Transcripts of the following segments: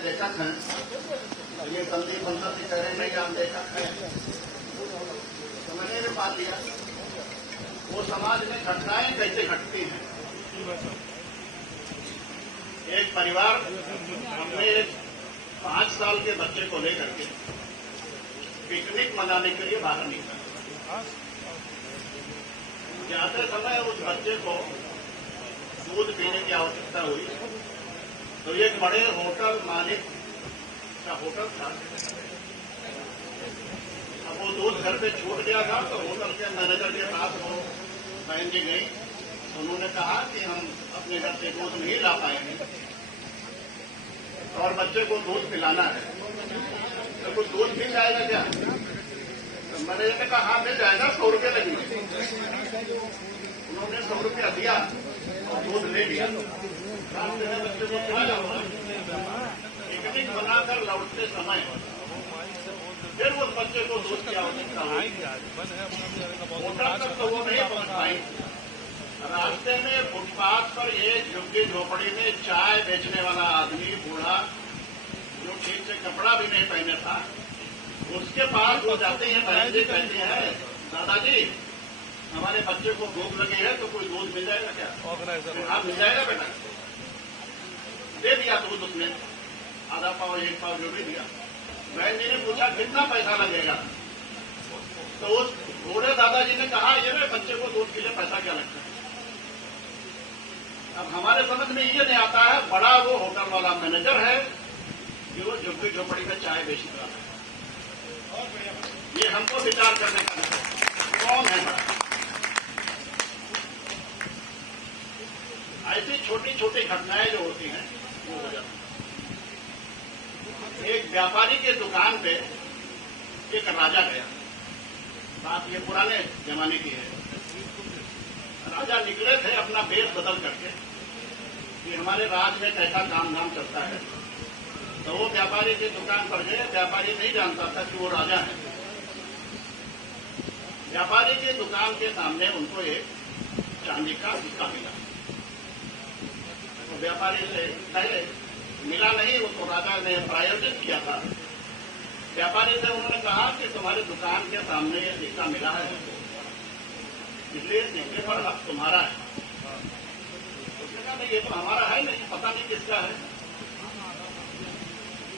आपने देखा है, ये संदीप बंदर की कह रहे नहीं आप देखा है, तो मैंने भी मान लिया। वो समाज में घटनाएं कैसे घटती हैं। एक परिवार अपने 5 साल के बच्चे को लेकर के पिकनिक मनाने के लिए बाहर निकला। जाते समय उस बच्चे को दूध पीने की आवश्यकता हुई, तो एक बड़े होटल मालिक का होटल था। अब वो दूध घर पे छूट गया था, तो होटल के मैनेजर के पास वो बहन जी गई। उन्होंने कहा कि हम अपने घर से दूध नहीं ला पाएंगे और बच्चे को दूध पिलाना है, तो कुछ दूध मिल जाएगा क्या? तो मैनेजर ने कहा हाँ मिल जाएगा, 100 रुपये लगेंगे। उन्होंने 100 रुपया दिया और दूध ले लिया। रास्ते में बच्चे को खाया हुआ पिकनिक बनाकर लौटते समय फिर उस बच्चे को दूध की आवश्यकता हुई। होटल तक तो वो नहीं पहुंच पाई। रास्ते में फुटपाथ पर एक झुग्गी झोपड़ी में चाय बेचने वाला आदमी बूढ़ा जो ठीक से कपड़ा भी नहीं पहने था, उसके पास वो जाते हैं। बहन जी कहते हैं दादाजी हमारे बच्चे को भूख लगी है, तो कोई दूध मिल जाएगा क्या? हाँ मिल जाएगा बेटा। दे दिया दूध उसने, आधा पाव 1 पाव जो भी दिया। बहन जी ने पूछा कितना पैसा लगेगा, तो उस बूढ़े दादाजी ने कहा ये मेरे बच्चे को दूध के लिए पैसा क्या लगता है। अब हमारे समझ में ये नहीं आता है, बड़ा वो होटल वाला मैनेजर है कि वो झुग्गी झोपड़ी में चाय बेचता है। ये हमको विचार करने का कौन है बड़ा। ऐसी छोटी छोटी घटनाएं जो होती हैं वो हो जाती हैं। एक व्यापारी के दुकान पे एक राजा गया। बात ये पुराने जमाने की है। राजा निकले थे अपना वेश बदल करके कि हमारे राज में कैसा काम धाम चलता है। तो वो व्यापारी की दुकान पर गए। व्यापारी नहीं जानता था कि वो राजा है। व्यापारी की दुकान के सामने उनको एक चांदी का सिक्का मिला। तो व्यापारी से पहले मिला नहीं, वो तो राजा ने प्रायोजित किया था। व्यापारी से उन्होंने कहा कि तुम्हारी दुकान के सामने ये सिक्का मिला है, इसलिए सिक्के पर हक तुम्हारा है। उसने कहा नहीं ये तो हमारा है नहीं, पता नहीं किसका है।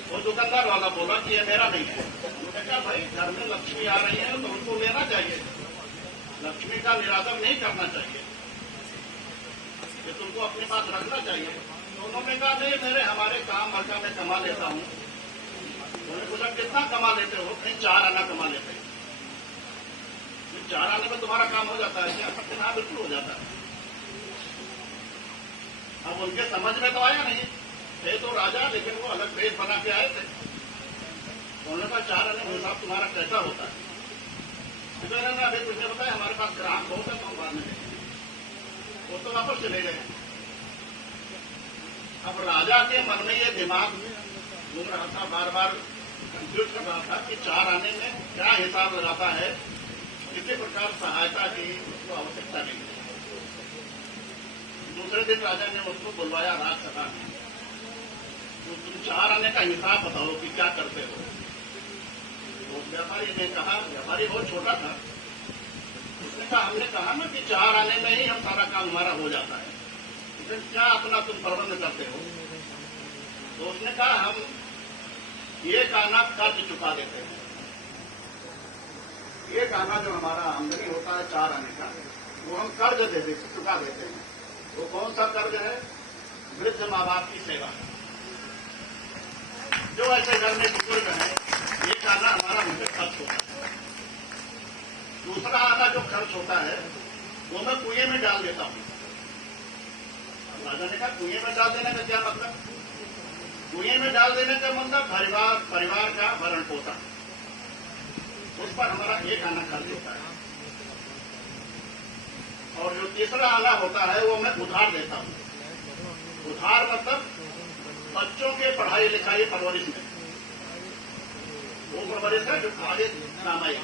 वो दुकानदार वाला बोला कि ये मेरा नहीं है। उन्होंने कहा भाई घर में लक्ष्मी आ रही है तो उनको लेना चाहिए, लक्ष्मी का निरादर नहीं करना चाहिए, ये तुमको अपने पास रखना चाहिए। तो उन्होंने कहा नहीं मेरे हमारे काम भर का मैं कमा लेता हूँ। उन्होंने पूछा कितना कमा लेते हो? नहीं 4 आना कमा लेते हैं। 4 आने में तुम्हारा काम हो जाता है क्या? हाँ बिल्कुल हो जाता है। अब उनके समझ में तो आया नहीं, थे तो राजा लेकिन वो अलग वेश बना के आए थे। उन्होंने कहा 4 आने का हिसाब तुम्हारा कैसा होता है? ने अभी तुझे बताया हमारे पास ग्राहक बहुत है, तो हम बाद में वो तो वापस चले गए। अब राजा के मन में ये दिमाग घूम रहा था, बार बार कंफ्यूज कर रहा था कि 4 आने में क्या हिसाब लगाता है। किसी प्रकार सहायता की उसको आवश्यकता नहीं। दूसरे दिन राजा ने उसको बुलवाया राजसभा में। तो तुम 4 आने का हिसाब बताओ कि क्या करते हो। तो व्यापारी ने कहा, व्यापारी बहुत छोटा था, उसने कहा हमने कहा ना कि 4 आने में ही हम सारा काम हमारा हो जाता है, तो क्या अपना तुम प्रबंध करते हो। तो उसने कहा हम 1 आना कर्ज चुका देते हैं। 1 आना जो हमारा आमदनी होता है 4 आने का, वो हम कर्ज चुका देते हैं। वो कौन सा कर्ज है? वृद्ध माँ बाप की सेवा। जो ऐसे घर में बुजुर्ग है, 1 आना हमारा उनसे खर्च होता है। दूसरा आना जो खर्च होता है वो मैं कुएं में डाल देता हूँ। राजा ने कहा कुएं में डाल देने का क्या मतलब? कुएं में डाल देने का मतलब परिवार का भरण पोषण, उस पर हमारा 1 आना खर्च होता है। और जो तीसरा आना होता है वो मैं उधार देता हूँ। उधार मतलब बच्चों के पढ़ाई लिखाई परवरिश में, वो परवरिश है जो आगे काम आएगी,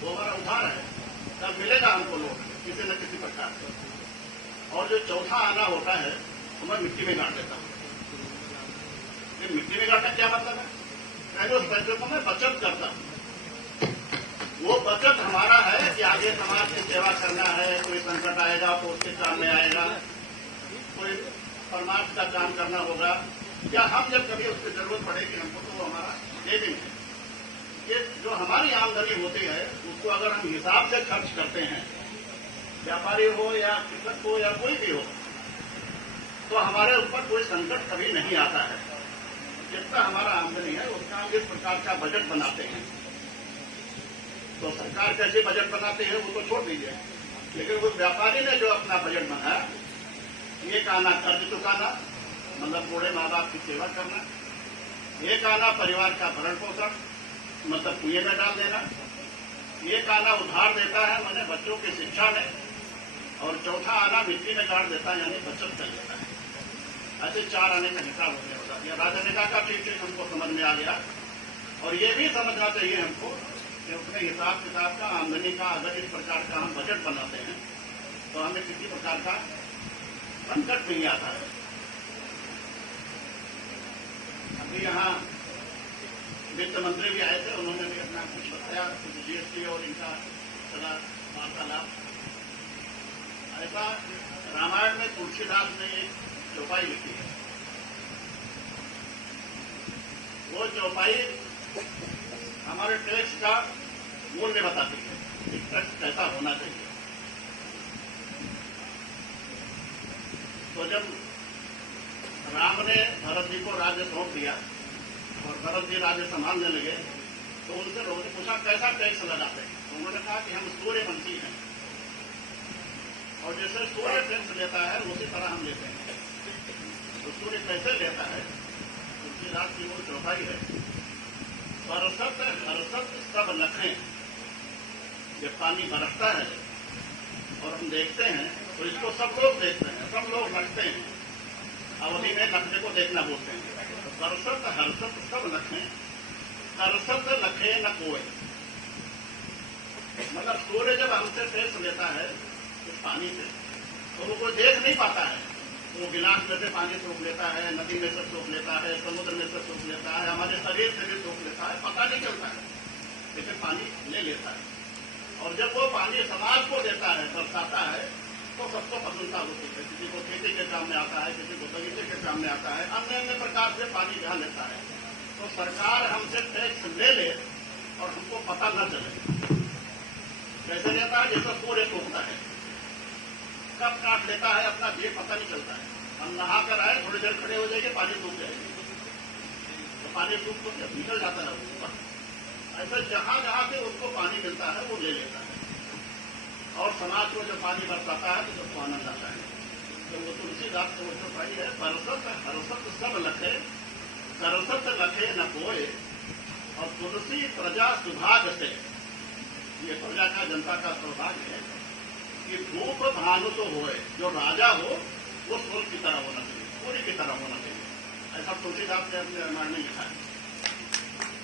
वो हमारा उधार है। तब मिलेगा हमको लोग किसी न किसी प्रकार से। और जो चौथा आना होता है वो मैं मिट्टी में गाड़ देता हूँ। फिर मिट्टी में गाड़ना क्या मतलब है? पहले उस पैसे को मैं बचत करता हूँ। वो बचत हमारा है कि आगे समाज की सेवा करना है, कोई संकट आएगा तो उसके काम में आएगा, कोई परमार्थ का काम करना होगा, या हम जब कभी उसकी जरूरत पड़ेगी हमको तो वो हमारा दे देंगे। ये जो हमारी आमदनी होती है उसको अगर हम हिसाब से खर्च करते हैं, व्यापारी हो या कृषक हो या कोई भी हो, तो हमारे ऊपर कोई संकट कभी नहीं आता है। जितना हमारा आमदनी है उसका हम इस प्रकार का बजट बनाते हैं। तो सरकार कैसे बजट बनाती है वो तो छोड़ दीजिए, लेकिन उस व्यापारी ने जो अपना बजट बनाया, एक आना कर्ज चुकाना, मतलब बूढ़े माँ बाप की सेवा करना, एक आना परिवार का भरण पोषण, मतलब कुएं में डाल देना, एक आना उधार देता है मैंने बच्चों की शिक्षा में, और चौथा आना मिट्टी में गाड़ देता है यानी बचत कर लेता है। ऐसे 4 आने का हिसाब होने होता है। राजनेता का ठीक ठीक हमको समझ में आ गया, और ये भी समझना चाहिए हमको कि उसमें हिसाब किताब का, आमदनी का, अगर इस प्रकार का हम बजट बनाते हैं तो हमें किसी प्रकार का संकट नहीं आता है। अभी यहाँ वित्त मंत्री भी आए थे, उन्होंने भी अपना कुछ बताया, कुछ जीएसटी और इनका सदा वार्तालाप। ऐसा रामायण में तुलसीदास ने एक चौपाई लिखी है। वो चौपाई हमारे टैक्स का मूल्य बताती है कि टैक्स कैसा होना चाहिए। तो जब राम ने भरत जी को राज्य सौंप दिया और भरत जी राज्य संभालने लगे, तो उनसे लोगों ने पूछा कैसा टैक्स लगाते हैं? तो उन्होंने कहा कि हम सूर्यवंशी हैं, और जैसे सूर्य टैक्स लेता है उसी तरह हम लेते हैं। तो सूर्य कैसे लेता है? तुलसीदास की वो चौपाई है, बरसत हरसत सब लखें। जब पानी बरसता है और हम देखते हैं तो इसको सब लोग देखते हैं, सब लोग लगते हैं, अवधि में लखने को देखना बोलते हैं। तो बरसत हरसत सब लखें, हरसत लखे न कोई। मतलब सूर्य जब हमसे टैक्स लेता है इस पानी से, तो वो कोई देख नहीं पाता है। वो गिलास में से पानी सोख लेता है, नदी में से सोख लेता है, समुद्र में से सोख लेता है, हमारे शरीर से भी सोख लेता है, पता नहीं चलता है, लेकिन पानी ले लेता है। और जब वो पानी समाज को देता है, बरसाता है, तो सबको प्रसन्नता होती है। किसी को खेती के काम में आता है, किसी को बगीचे के काम में आता है, अन्य अन्य प्रकार से पानी जहाँ लेता है। तो सरकार हमसे टैक्स ले ले और हमको पता न चले। कैसे लेता है? जैसे सूर्य टूटता है, कब काट लेता है अपना ये पता नहीं चलता है। हम नहा कर आए, थोड़ी देर खड़े हो जाएंगे, पानी सूख जाएगी, तो पानी सूख तो निकल जाता है ऊपर। ऐसा जहां जहां से उसको पानी मिलता है वो ले लेता है, और समाज को जब पानी बरसाता है तो सबको आनंद आता है। तो वो तुलसीदास से वो चौपाई है, बरसत हरसत सब लखे, सरसत लखे न कोय, और तुलसी प्रजा सुभाग से। ये प्रजा का, जनता का सौभाग्य है कि धूप भानु तो होए, जो राजा हो वो सूर्य की तरह होना चाहिए, सूर्य की तरह होना चाहिए। ऐसा तुलसीदास ने अपने रामायण में लिखा है।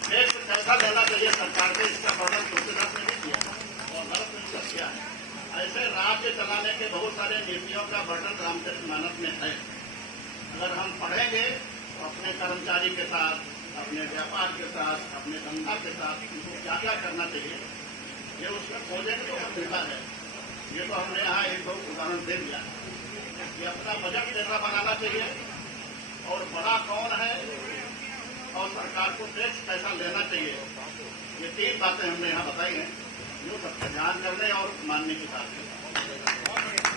टैक्स कैसा लेना चाहिए सरकार से, इसका वर्णन तुलसीदास ने भी किया और भरत ने किया है। ऐसे राज्य चलाने के बहुत सारे नीतियों का वर्णन रामचरितमानस में है। अगर हम पढ़ेंगे तो अपने कर्मचारी के साथ, अपने व्यापार के साथ, अपने धंधा के साथ इनको क्या क्या करना चाहिए, ये उसमें खोजेंगे तो सब मिलता है। ये तो हमने यहाँ एक दो उदाहरण दे दिया कि अपना बजट कैसा बनाना चाहिए, और बड़ा कौन है, और सरकार को टैक्स कैसा लेना चाहिए। ये 3 बातें हमने यहाँ बताई हैं, जो सबके ध्यान करने और मानने की बात है।